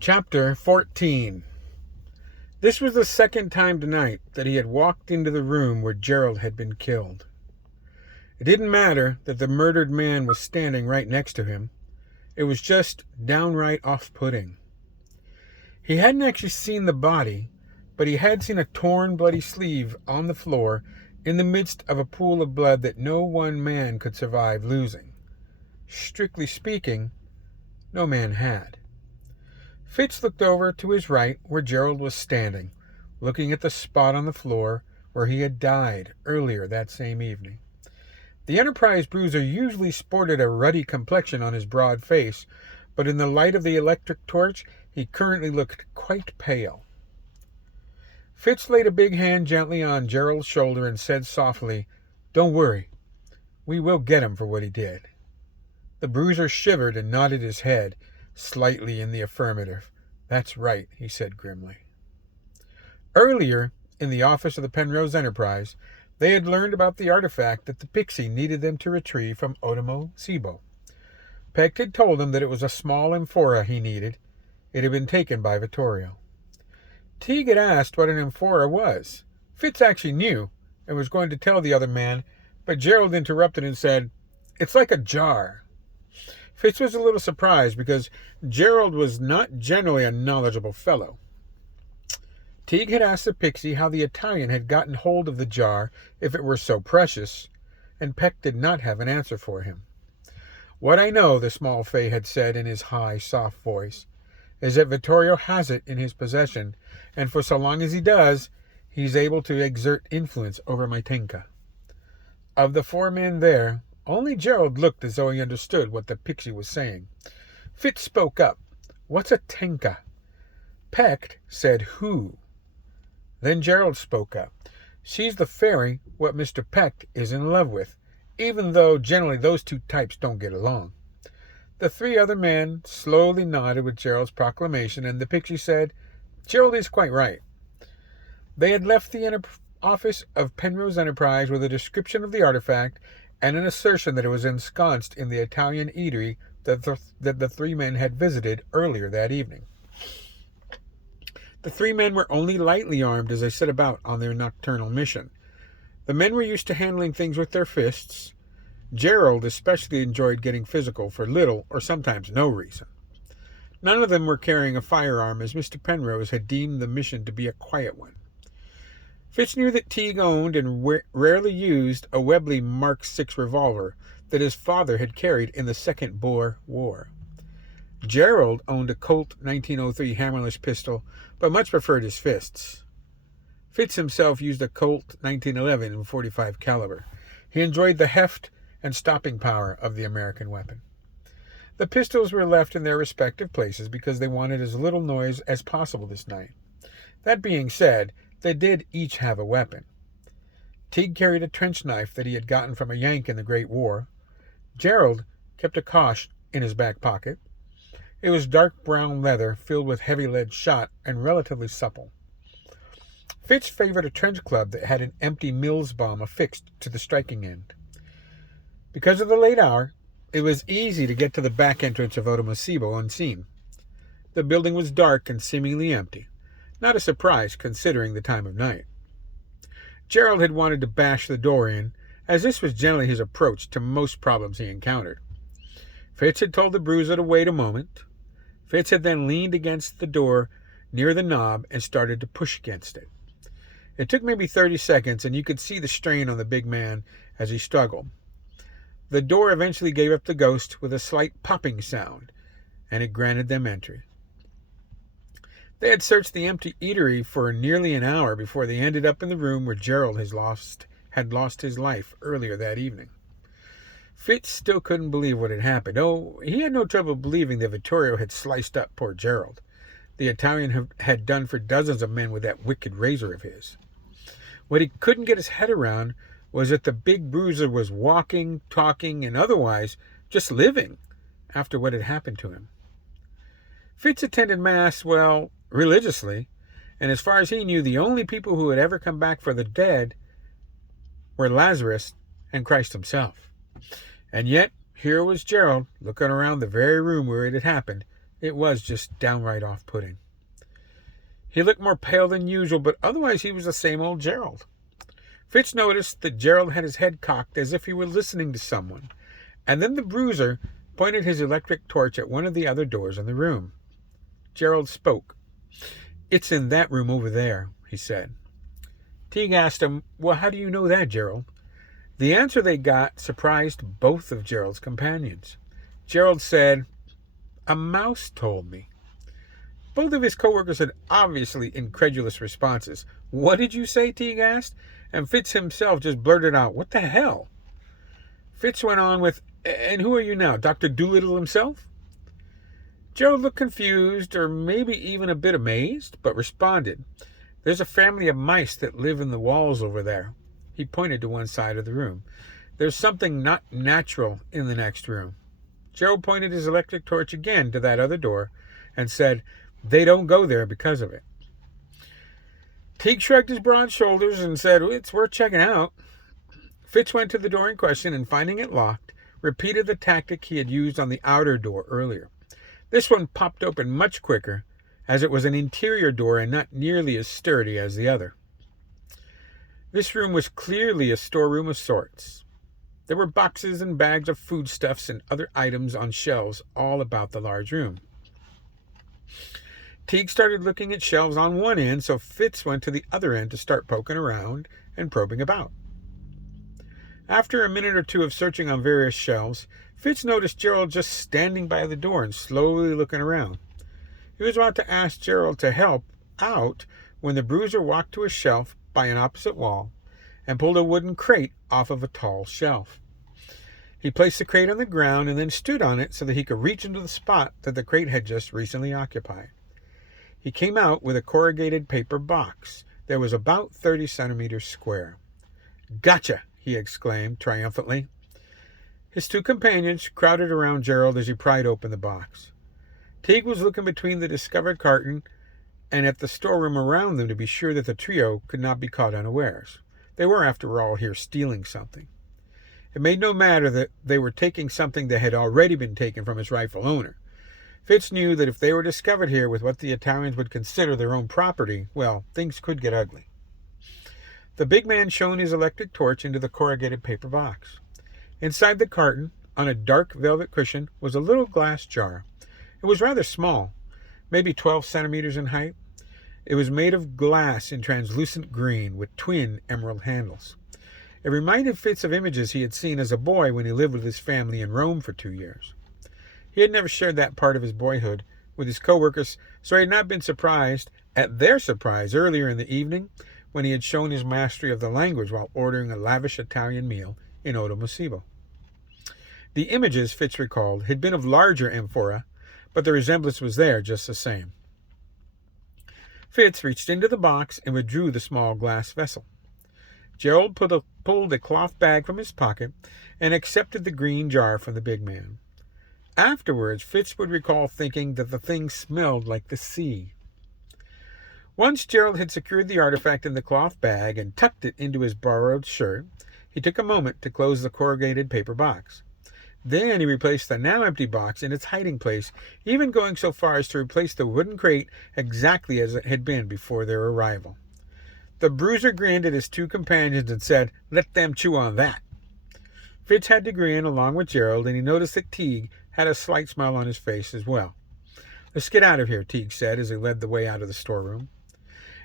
Chapter 14. This was the second time tonight that he had walked into the room where Gerald had been killed. It didn't matter that the murdered man was standing right next to him. It was just downright off-putting. He hadn't actually seen the body, but he had seen a torn, bloody sleeve on the floor in the midst of a pool of blood that no one man could survive losing. Strictly speaking, no man had. Fitz looked over to his right where Gerald was standing, looking at the spot on the floor where he had died earlier that same evening. The Enterprise bruiser usually sported a ruddy complexion on his broad face, but in the light of the electric torch, he currently looked quite pale. Fitz laid a big hand gently on Gerald's shoulder and said softly, "Don't worry. We will get him for what he did." The bruiser shivered and nodded his head, slightly in the affirmative. "That's right," he said grimly. Earlier, in the office of the Penrose Enterprise, they had learned about the artifact that the Pixie needed them to retrieve from Otomo Sibo. Peck had told them that it was a small amphora he needed. It had been taken by Vittorio. Teague had asked what an amphora was. Fitz actually knew and was going to tell the other man, but Gerald interrupted and said, "It's like a jar." Fitz was a little surprised because Gerald was not generally a knowledgeable fellow. Teague had asked the Pixie how the Italian had gotten hold of the jar if it were so precious, and Peck did not have an answer for him. "What I know," the small Fay had said in his high, soft voice, "is that Vittorio has it in his possession, and for so long as he does, he's able to exert influence over my Tenka." Of the four men there, only Gerald looked as though he understood what the Pixie was saying. Fitz spoke up. "What's a Tenka?" Peck said, "Who?" Then Gerald spoke up. "She's the fairy what Mr. Peck is in love with, even though generally those two types don't get along." The three other men slowly nodded with Gerald's proclamation, and the Pixie said, "Gerald is quite right." They had left the office of Penrose Enterprise with a description of the artifact and an assertion that it was ensconced in the Italian eatery that the three men had visited earlier that evening. The three men were only lightly armed as they set about on their nocturnal mission. The men were used to handling things with their fists. Gerald especially enjoyed getting physical for little or sometimes no reason. None of them were carrying a firearm, as Mr. Penrose had deemed the mission to be a quiet one. Fitz knew that Teague owned and rarely used a Webley Mark VI revolver that his father had carried in the Second Boer War. Gerald owned a Colt 1903 hammerless pistol, but much preferred his fists. Fitz himself used a Colt 1911 in .45 caliber. He enjoyed the heft and stopping power of the American weapon. The pistols were left in their respective places because they wanted as little noise as possible this night. That being said, they did each have a weapon. Teague carried a trench knife that he had gotten from a Yank in the Great War. Gerald kept a Kosh in his back pocket. It was dark brown leather filled with heavy lead shot and relatively supple. Fitz favored a trench club that had an empty Mills bomb affixed to the striking end. Because of the late hour, it was easy to get to the back entrance of Otomo Sibo unseen. The building was dark and seemingly empty. Not a surprise, considering the time of night. Gerald had wanted to bash the door in, as this was generally his approach to most problems he encountered. Fitz had told the bruiser to wait a moment. Fitz had then leaned against the door near the knob and started to push against it. It took maybe 30 seconds, and you could see the strain on the big man as he struggled. The door eventually gave up the ghost with a slight popping sound, and it granted them entry. They had searched the empty eatery for nearly an hour before they ended up in the room where Gerald had lost his life earlier that evening. Fitz still couldn't believe what had happened. Oh, he had no trouble believing that Vittorio had sliced up poor Gerald. The Italian had done for dozens of men with that wicked razor of his. What he couldn't get his head around was that the big bruiser was walking, talking, and otherwise just living after what had happened to him. Fitz attended Mass, well, religiously, and as far as he knew, the only people who had ever come back for the dead were Lazarus and Christ himself. And yet, here was Gerald, looking around the very room where it had happened, It was just downright off-putting. He looked more pale than usual, but otherwise he was the same old Gerald. Fitz noticed that Gerald had his head cocked as if he were listening to someone, and then the bruiser pointed his electric torch at one of the other doors in the room. Gerald spoke. "It's in that room over there," he said. Teague asked him, "Well, how do you know that, Gerald?" The answer they got surprised both of Gerald's companions. Gerald said, "A mouse told me." Both of his coworkers had obviously incredulous responses. "What did you say?" Teague asked, and Fitz himself just blurted out, "What the hell?" Fitz went on with, "And who are you now, Dr. Doolittle himself?" Gerald looked confused, or maybe even a bit amazed, but responded, "There's a family of mice that live in the walls over there." He pointed to one side of the room. "There's something not natural in the next room." Gerald pointed his electric torch again to that other door and said, "They don't go there because of it." Teague shrugged his broad shoulders and said, "It's worth checking out." Fitz went to the door in question and, finding it locked, repeated the tactic he had used on the outer door earlier. This one popped open much quicker, as it was an interior door and not nearly as sturdy as the other. This room was clearly a storeroom of sorts. There were boxes and bags of foodstuffs and other items on shelves all about the large room. Teague started looking at shelves on one end, so Fitz went to the other end to start poking around and probing about. After a minute or two of searching on various shelves, Fitz noticed Gerald just standing by the door and slowly looking around. He was about to ask Gerald to help out when the bruiser walked to a shelf by an opposite wall and pulled a wooden crate off of a tall shelf. He placed the crate on the ground and then stood on it so that he could reach into the spot that the crate had just recently occupied. He came out with a corrugated paper box that was about 30 centimeters square. "Gotcha!" he exclaimed triumphantly. His two companions crowded around Gerald as he pried open the box. Teague was looking between the discovered carton and at the storeroom around them to be sure that the trio could not be caught unawares. They were, after all, here stealing something. It made no matter that they were taking something that had already been taken from its rightful owner. Fitz knew that if they were discovered here with what the Italians would consider their own property, well, things could get ugly. The big man shone his electric torch into the corrugated paper box. Inside the carton, on a dark velvet cushion, was a little glass jar. It was rather small, maybe 12 centimeters in height. It was made of glass in translucent green with twin emerald handles. It reminded Fitz of images he had seen as a boy when he lived with his family in Rome for 2 years. He had never shared that part of his boyhood with his coworkers, so he had not been surprised at their surprise earlier in the evening when he had shown his mastery of the language while ordering a lavish Italian meal in Odomosibo. The images, Fitz recalled, had been of larger amphora, but the resemblance was there just the same. Fitz reached into the box and withdrew the small glass vessel. Gerald pulled a cloth bag from his pocket and accepted the green jar from the big man. Afterwards, Fitz would recall thinking that the thing smelled like the sea. Once Gerald had secured the artifact in the cloth bag and tucked it into his borrowed shirt, he took a moment to close the corrugated paper box. Then he replaced the now empty box in its hiding place, even going so far as to replace the wooden crate exactly as it had been before their arrival. The bruiser grinned at his two companions and said, "Let them chew on that." Fitz had to grin along with Gerald, and he noticed that Teague had a slight smile on his face as well. "Let's get out of here," Teague said as he led the way out of the storeroom.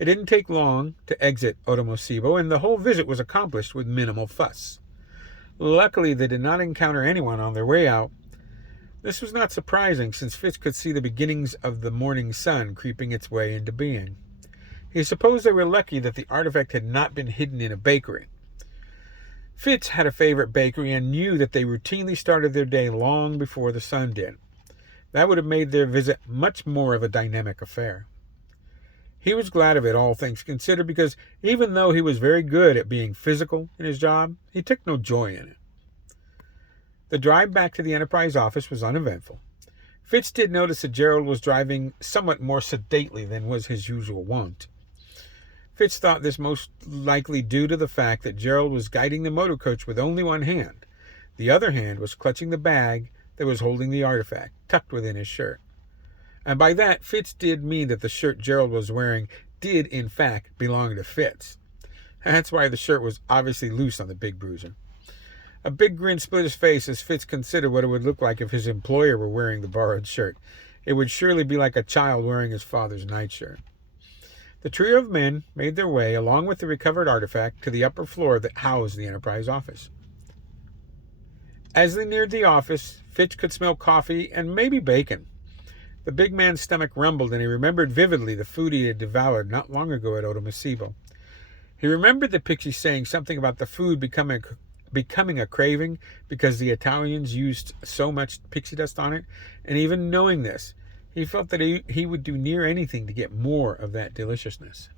It didn't take long to exit Odomosibo, and the whole visit was accomplished with minimal fuss. Luckily, they did not encounter anyone on their way out. This was not surprising, since Fitz could see the beginnings of the morning sun creeping its way into being. He supposed they were lucky that the artifact had not been hidden in a bakery. Fitz had a favorite bakery and knew that they routinely started their day long before the sun did. That would have made their visit much more of a dynamic affair. He was glad of it, all things considered, because even though he was very good at being physical in his job, he took no joy in it. The drive back to the Enterprise office was uneventful. Fitz did notice that Gerald was driving somewhat more sedately than was his usual wont. Fitz thought this most likely due to the fact that Gerald was guiding the motor coach with only one hand. The other hand was clutching the bag that was holding the artifact, tucked within his shirt. And by that, Fitz did mean that the shirt Gerald was wearing did, in fact, belong to Fitz. That's why the shirt was obviously loose on the big bruiser. A big grin split his face as Fitz considered what it would look like if his employer were wearing the borrowed shirt. It would surely be like a child wearing his father's nightshirt. The trio of men made their way, along with the recovered artifact, to the upper floor that housed the Enterprise office. As they neared the office, Fitz could smell coffee and maybe bacon. The big man's stomach rumbled, and he remembered vividly the food he had devoured not long ago at Otomasibo. He remembered the pixie saying something about the food becoming a craving because the Italians used so much pixie dust on it, and even knowing this, he felt that he would do near anything to get more of that deliciousness.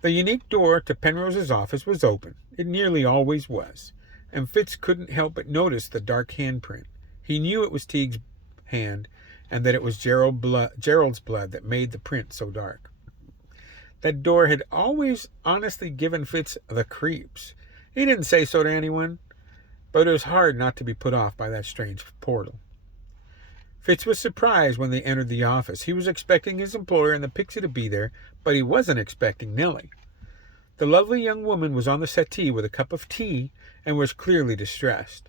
The unique door to Penrose's office was open. It nearly always was, and Fitz couldn't help but notice the dark handprint. He knew it was Teague's hand, and that it was Gerald's blood that made the print so dark. That door had always honestly given Fitz the creeps. He didn't say so to anyone, but it was hard not to be put off by that strange portal. Fitz was surprised when they entered the office. He was expecting his employer and the pixie to be there, but he wasn't expecting Nellie. The lovely young woman was on the settee with a cup of tea and was clearly distressed.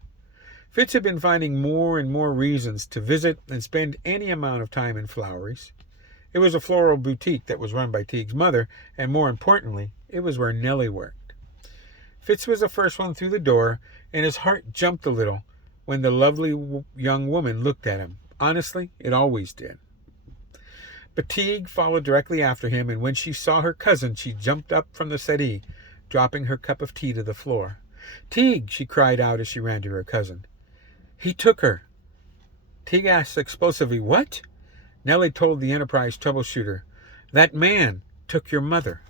Fitz had been finding more and more reasons to visit and spend any amount of time in Floweries. It was a floral boutique that was run by Teague's mother, and more importantly, it was where Nellie worked. Fitz was the first one through the door, and his heart jumped a little when the lovely young woman looked at him. Honestly, it always did. But Teague followed directly after him, and when she saw her cousin, she jumped up from the settee, dropping her cup of tea to the floor. "Teague!" she cried out as she ran to her cousin. "He took her." Teague asked explosively, "What?" Nellie told the Enterprise troubleshooter, "That man took your mother."